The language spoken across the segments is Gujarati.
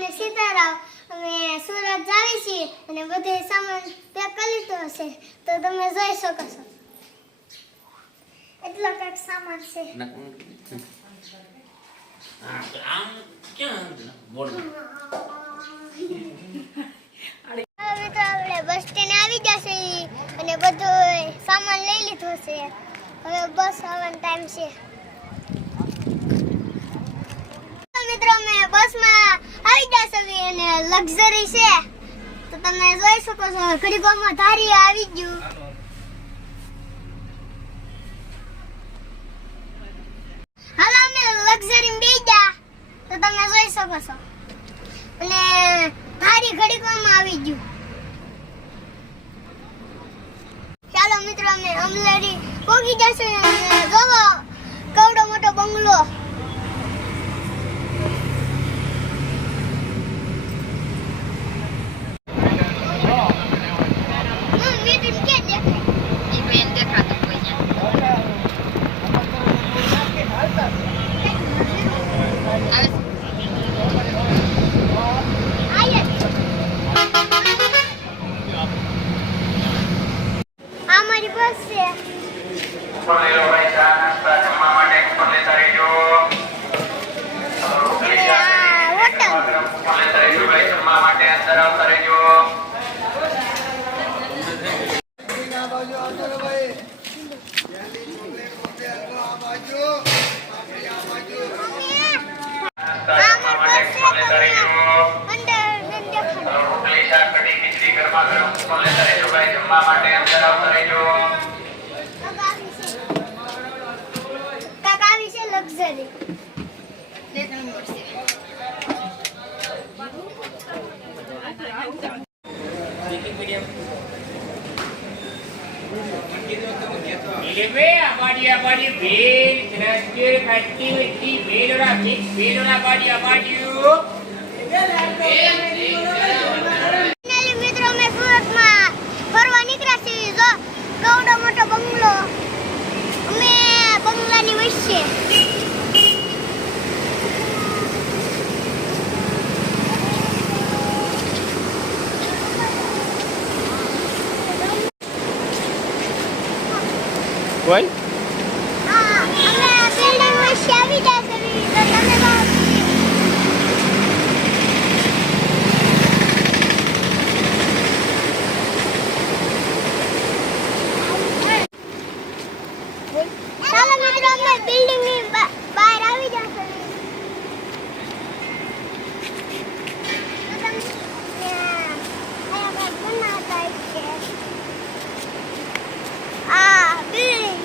અને સીતારામ અમે સુરત જાવી છીએ અને બધે સામાન પેક કરી લીધો હશે તો તમે જોઈ શકો છો. એટલો કંઈક સામાન છે. આમ ક્યાં બોલ આપણે બસ સ્ટેન્ડ આવી જશે અને બધો સામાન લઈ લીધો છે. હવે બસ આવવાનો ટાઈમ છે. મિત્રો અમે બસમાં આવી જશે અને લક્ઝરી છે તો તમે જોઈ શકો છો. ઘડીકમાં ધારી આવી ગયું. હાલો અમે લક્ઝરી બેસી ગયા તો તમે જોઈ શકો છો અને ધારી ઘડીકમાં આવી ગયું. ચાલો મિત્રો અમે અમલેરી પહોંચી જશે અને જોવો કેવડો મોટો બંગલો. મિત્રો અમે સુરતમાં ફરવા નીકળ્યા છીએ. જો કેવડો મોટો બંગલો. અમે બંગલાની વચ્ચે કોઈ અમે બિલ્ડિંગ વચ્ચે આવી ગયા છે તો તમે ચાલો મિત્રો અમે બિલ્ડિંગની બહાર આવી જશે. આ બિલ્ડિંગ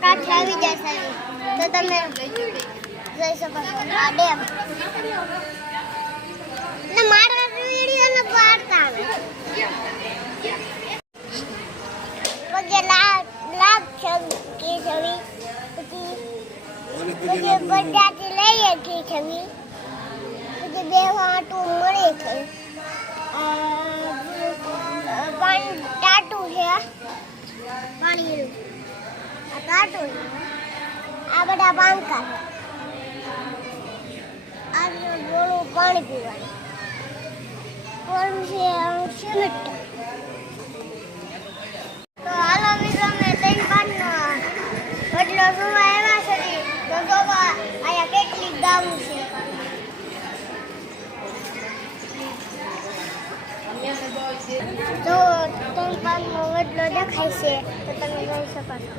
કાંઠે આવી જશે તો તમે જઈ શકો છો આ ડેમ ને મારા વિડિયો ને પાડતા પગે લાગ કે છવી પછી બજાતી લઈએ કે છવી પછી બેવાટું મળે છે પાણી ટાટું છે પાણી આ ટાટું છે આ બધા પાંકા આ ગોળું પાણી પીવાનું કોણ છે સિમેન્ટ તો હાલો મિત્રો અમે 3-5 નો વડલો જોવા આવ્યા છે તો જોવા અહીંયા કેટલી ગાવું છે જો 3-5 નો વડલો દેખાય છે તો તમે જોઈ શકો છો